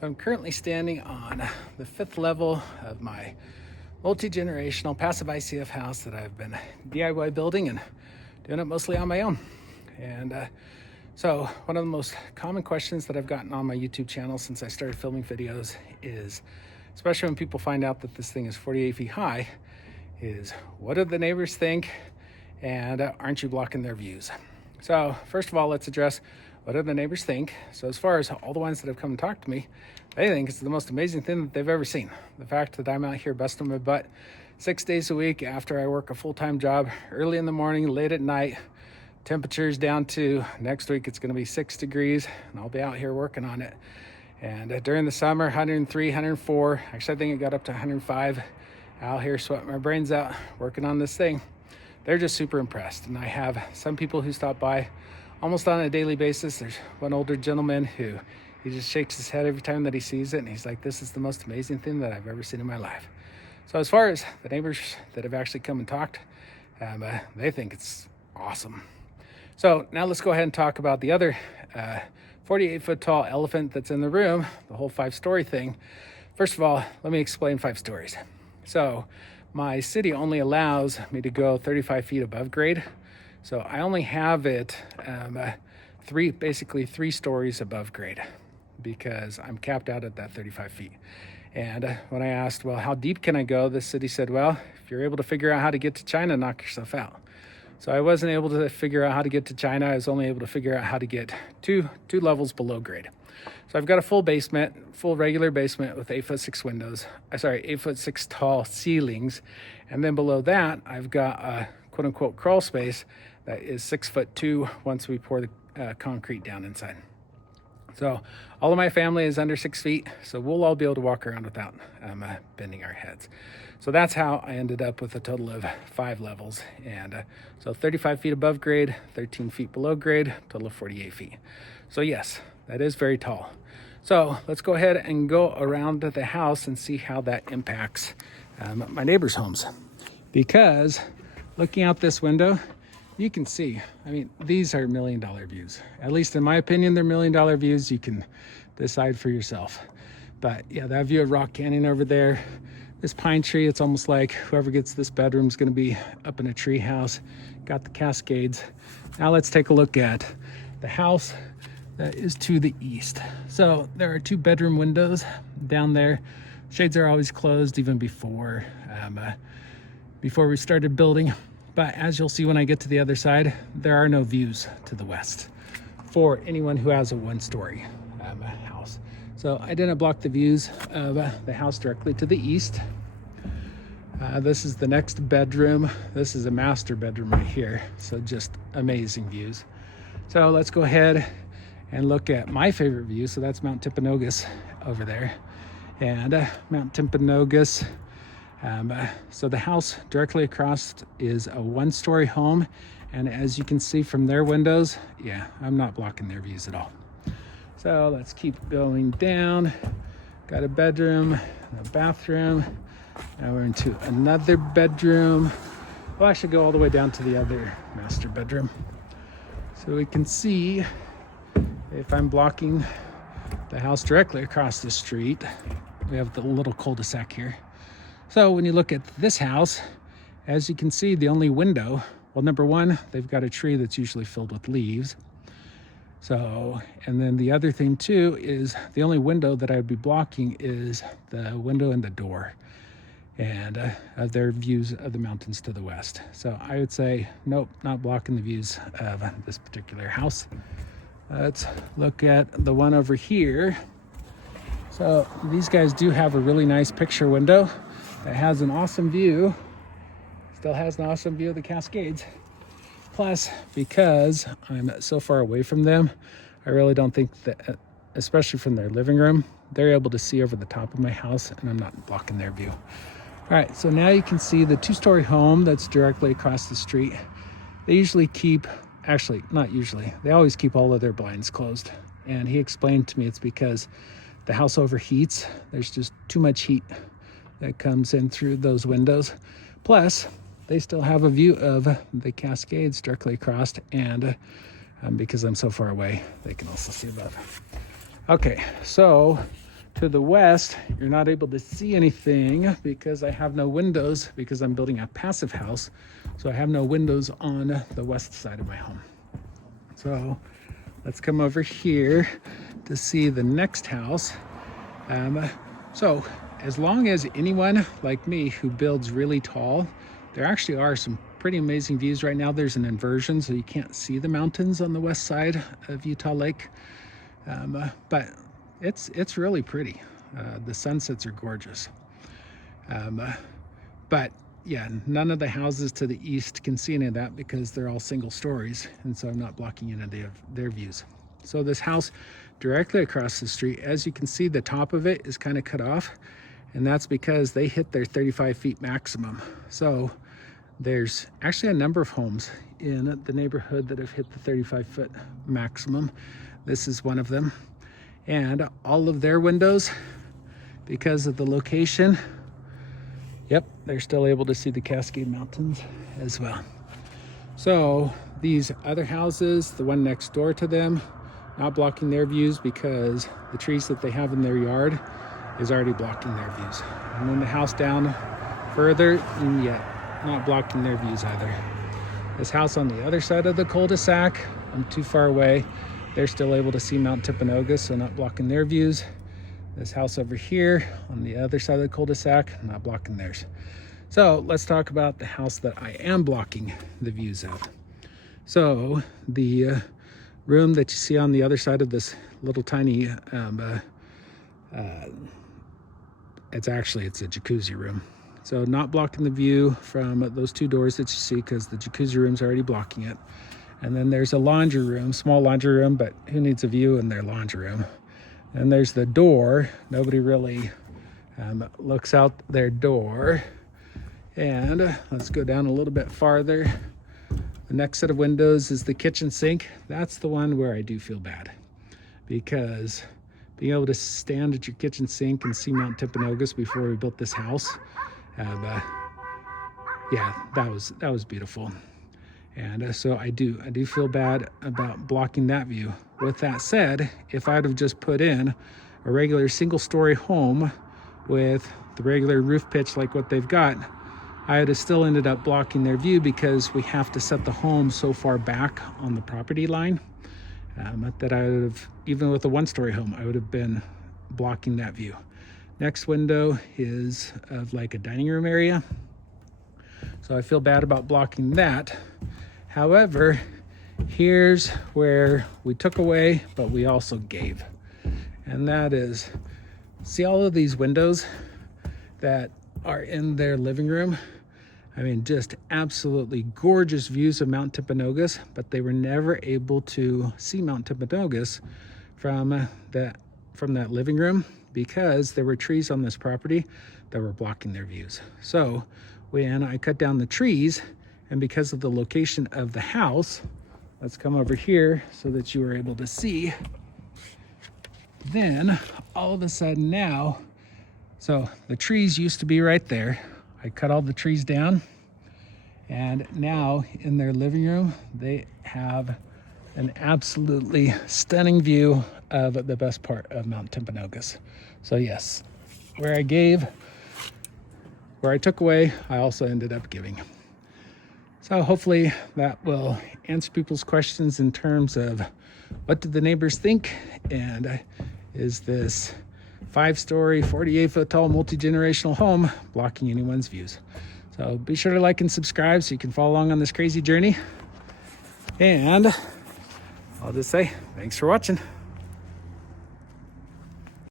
So I'm currently standing on the 5th level of my multi-generational passive ICF house that I've been DIY building and doing it mostly on my own. And so one of the most common questions that I've gotten on my YouTube channel since I started filming videos is, especially when people find out that this thing is 48 feet high, is what do the neighbors think, and aren't you blocking their views? So first of all, let's address what do the neighbors think. So as far as all the ones that have come and talked to me, they think it's the most amazing thing that they've ever seen. The fact that I'm out here busting my butt 6 days a week after I work a full-time job, early in the morning, late at night, temperatures down to next week, it's going to be 6 degrees, and I'll be out here working on it. And during the summer, 103, 104, actually I think it got up to 105, out here sweating my brains out, working on this thing. They're just super impressed. And I have some people who stop by almost on a daily basis. There's one older gentleman who he just shakes his head every time that he sees it, and he's like, this is the most amazing thing that I've ever seen in my life. So as far as the neighbors that have actually come and talked, they think it's awesome. So now let's go ahead and talk about the other 48-foot tall elephant that's in the room, the whole 5-story thing. First of all, let me explain 5 stories. So my city only allows me to go 35 feet above grade. So I only have it basically three stories above grade because I'm capped out at that 35 feet. And when I asked, well, how deep can I go? The city said, well, if you're able to figure out how to get to China, knock yourself out. So I wasn't able to figure out how to get to China. I was only able to figure out how to get two levels below grade. So I've got a full basement, full regular basement with 8'6" windows. 8'6" tall ceilings. And then below that, I've got a quote unquote crawl space that is 6'2" once we pour the concrete down inside. So all of my family is under 6 feet, so we'll all be able to walk around without bending our heads. So that's how I ended up with a total of 5 levels. And so 35 feet above grade, 13 feet below grade, total of 48 feet. So yes, that is very tall. So let's go ahead and go around the house and see how that impacts my neighbors' homes. Because looking out this window, you can see, these are $1 million views. At least in my opinion, they're $1 million views. You can decide for yourself. But yeah, that view of Rock Canyon over there, this pine tree, it's almost like whoever gets this bedroom is gonna be up in a tree house. Got the Cascades. Now let's take a look at the house that is to the east. So there are 2 bedroom windows down there. Shades are always closed even before we started building. But as you'll see when I get to the other side, there are no views to the west for anyone who has a 1-story house. So I didn't block the views of the house directly to the east. This is the next bedroom. This is a master bedroom right here. So just amazing views. So let's go ahead and look at my favorite view. So that's Mount Timpanogos over there. And Mount Timpanogos, so the house directly across is a 1-story home. And as you can see from their windows, yeah, I'm not blocking their views at all. So let's keep going down. Got a bedroom, a bathroom. Now we're into another bedroom. We'll actually go all the way down to the other master bedroom. So we can see if I'm blocking the house directly across the street. We have the little cul-de-sac here. So when you look at this house, as you can see, the only window, well, number one, they've got a tree that's usually filled with leaves. So, and then the other thing too is the only window that I would be blocking is the window and the door, and their views of the mountains to the west. So I would say, nope, not blocking the views of this particular house. Let's look at the one over here. So these guys do have a really nice picture window that has an awesome view. Still has an awesome view of the Cascades. Plus, because I'm so far away from them, I really don't think that, especially from their living room, they're able to see over the top of my house, and I'm not blocking their view. All right, so now you can see the 2-story home that's directly across the street. They usually keep, actually, not usually, they always keep all of their blinds closed. And he explained to me it's because the house overheats. There's just too much heat that comes in through those windows. Plus, they still have a view of the Cascades directly across, and because I'm so far away, they can also see above. Okay, so To the west, you're not able to see anything because I have no windows because I'm building a passive house. So I have no windows on the west side of my home. So let's come over here to see the next house. So as long as anyone like me who builds really tall, there actually are some pretty amazing views. Right now there's an inversion, so you can't see the mountains on the west side of Utah Lake. But it's really pretty. The sunsets are gorgeous. But yeah, none of the houses to the east can see any of that because they're all single stories, and so I'm not blocking any of their views. So this house directly across the street, as you can see, the top of it is kind of cut off, and that's because they hit their 35 feet maximum. So there's actually a number of homes in the neighborhood that have hit the 35-foot maximum. This is one of them. And all of their windows, because of the location, yep, they're still able to see the Cascade Mountains as well. So these other houses, the one next door to them, not blocking their views because the trees that they have in their yard is already blocking their views. And then the house down further, and yet not blocking their views either. This house on the other side of the cul-de-sac, I'm too far away. They're still able to see Mount Timpanogos, so not blocking their views. This house over here on the other side of the cul-de-sac, not blocking theirs. So let's talk about the house that I am blocking the views of. So the room that you see on the other side of this little tiny, it's a jacuzzi room. So not blocking the view from those two doors that you see because the jacuzzi room's already blocking it. And then there's a laundry room, small laundry room, but who needs a view in their laundry room? And there's the door. Nobody really looks out their door. And let's go down a little bit farther. The next set of windows is the kitchen sink. That's the one where I do feel bad, because being able to stand at your kitchen sink and see Mount Timpanogos before we built this house, yeah, that was beautiful. And so I do feel bad about blocking that view. With that said, if I'd have just put in a regular single-story home with the regular roof pitch like what they've got, I would have still ended up blocking their view because we have to set the home so far back on the property line that I would have, even with a one-story home, I would have been blocking that view. Next window is of like a dining room area. So I feel bad about blocking that. However, here's where we took away, but we also gave. And that is, see all of these windows that are in their living room? I mean, just absolutely gorgeous views of Mount Timpanogos, but they were never able to see Mount Timpanogos from that living room because there were trees on this property that were blocking their views. So when I cut down the trees, and because of the location of the house, let's come over here so that you are able to see, then all of a sudden now, so the trees used to be right there. I cut all the trees down, and now in their living room, they have an absolutely stunning view of the best part of Mount Timpanogos. So yes, where I took away, I also ended up giving. So hopefully that will answer people's questions in terms of what did the neighbors think, and is this 5-story, 48-foot tall, multi-generational home blocking anyone's views? So be sure to like and subscribe so you can follow along on this crazy journey. And I'll just say, thanks for watching.